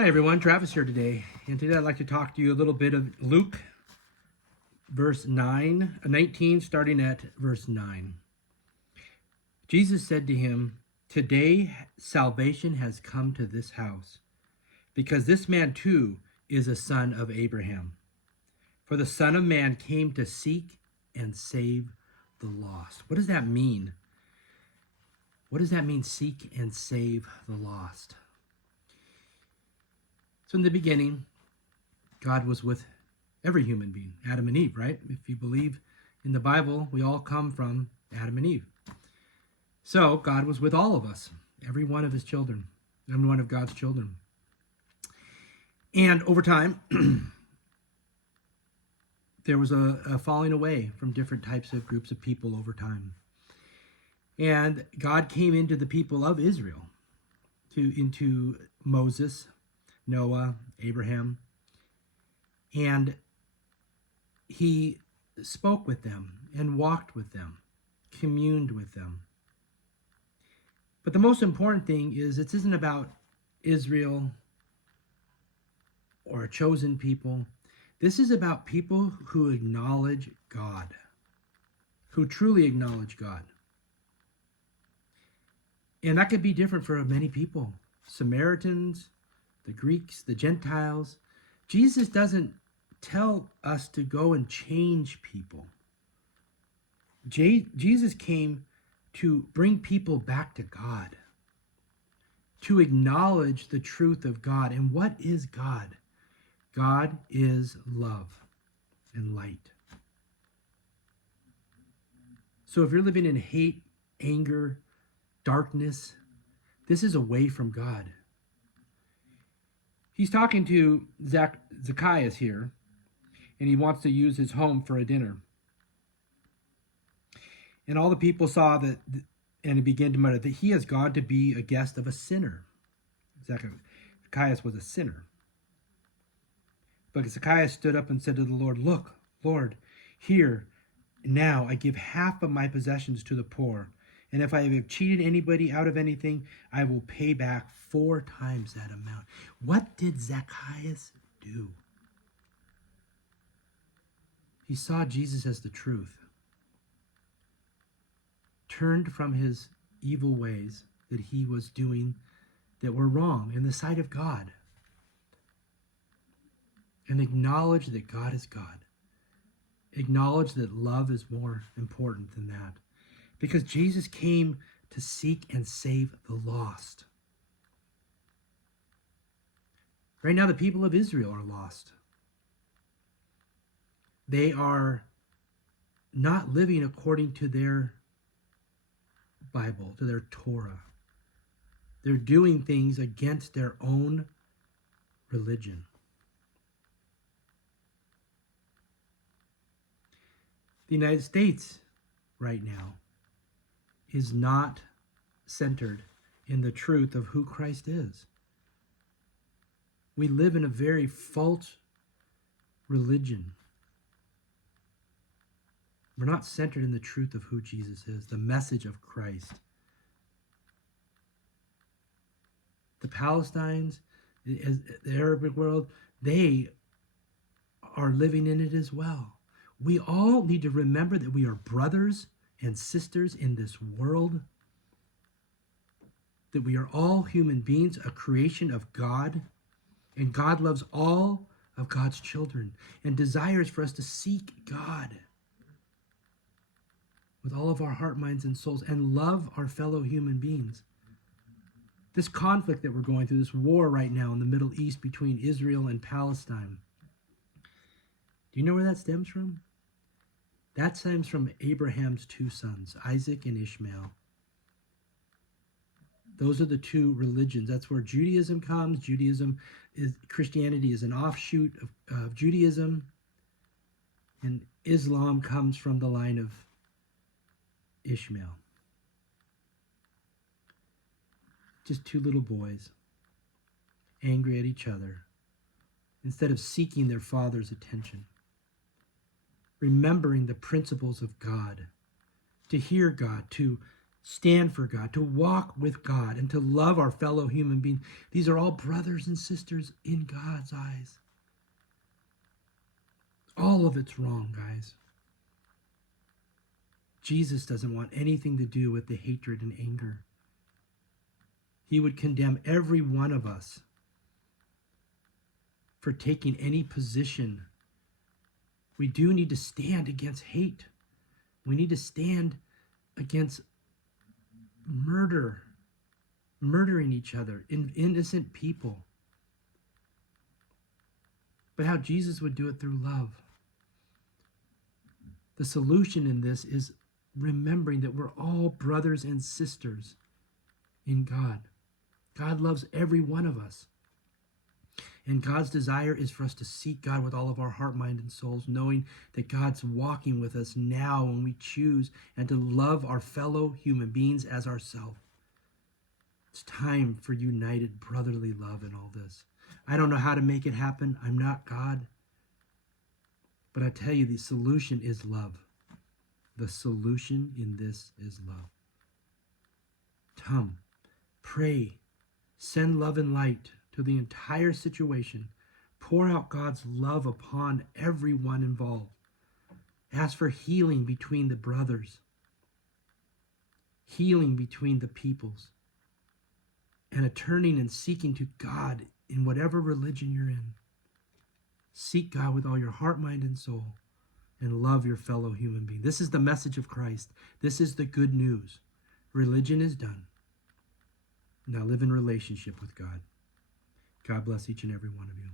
Hi everyone, Travis here today, and today I'd like to talk to you a little bit of Luke, verse 19, starting at verse 9. Jesus said to him, "Today salvation has come to this house, because this man too is a son of Abraham. For the Son of Man came to seek and save the lost." What does that mean? What does that mean, seek and save the lost? So in the beginning, God was with every human being, Adam and Eve, right? If you believe in the Bible, we all come from Adam and Eve. So God was with all of us, every one of his children, every one of God's children. And over time, there was a falling away from different types of groups of people over time. And God came into the people of Israel, into Moses, Noah, Abraham, and he spoke with them and walked with them, communed with them. But the most important thing is it isn't about Israel or a chosen people. This is about people who acknowledge God, who truly acknowledge God. And that could be different for many people. Samaritans, the Greeks, the Gentiles. Jesus doesn't tell us to go and change people. Jesus came to bring people back to God, to acknowledge the truth of God. And what is God? God is love and light. So if you're living in hate, anger, darkness, this is away from God. He's talking to Zacchaeus here, and he wants to use his home for a dinner. And all the people saw that, and he began to mutter that he has gone to be a guest of a sinner. Zacchaeus was a sinner. But Zacchaeus stood up and said to the Lord, "Look, Lord, here, now I give half of my possessions to the poor. And if I have cheated anybody out of anything, I will pay back 4 times that amount." What did Zacchaeus do? He saw Jesus as the truth, turned from his evil ways that he was doing that were wrong in the sight of God, and acknowledged that God is God. Acknowledged that love is more important than that. Because Jesus came to seek and save the lost. Right now, the people of Israel are lost. They are not living according to their Bible, to their Torah. They're doing things against their own religion. The United States right now is not centered in the truth of who Christ is. We live in a very false religion. We're not centered in the truth of who Jesus is, the message of Christ. The Palestinians, the Arabic world, they are living in it as well. We all need to remember that we are brothers and sisters in this world, that we are all human beings, a creation of God, and God loves all of God's children and desires for us to seek God with all of our heart, minds, and souls, and love our fellow human beings. This conflict that we're going through, this war right now in the Middle East between Israel and Palestine, do you know where that stems from? That stems from Abraham's 2 sons, Isaac and Ishmael. Those are the 2 religions. That's where Judaism comes. Christianity is an offshoot of Judaism. And Islam comes from the line of Ishmael. Just 2 little boys, angry at each other, instead of seeking their father's attention. Remembering the principles of God, to hear God, to stand for God, to walk with God, and to love our fellow human beings. These are all brothers and sisters in God's eyes. All of it's wrong, guys. Jesus doesn't want anything to do with the hatred and anger. He would condemn every one of us for taking any position. We do need to stand against hate. We need to stand against murdering each other, innocent people. But how Jesus would do it through love. The solution in this is remembering that we're all brothers and sisters in God. God loves every one of us. And God's desire is for us to seek God with all of our heart, mind, and souls, knowing that God's walking with us now when we choose and to love our fellow human beings as ourselves. It's time for united brotherly love in all this. I don't know how to make it happen. I'm not God. But I tell you, the solution is love. The solution in this is love. Come, pray, send love and light to the entire situation. Pour out God's love upon everyone involved. Ask for healing between the brothers, healing between the peoples, and a turning and seeking to God in whatever religion you're in. Seek God with all your heart, mind, and soul, and love your fellow human being. This is the message of Christ. This is the good news. Religion is done. Now live in relationship with God. God bless each and every one of you.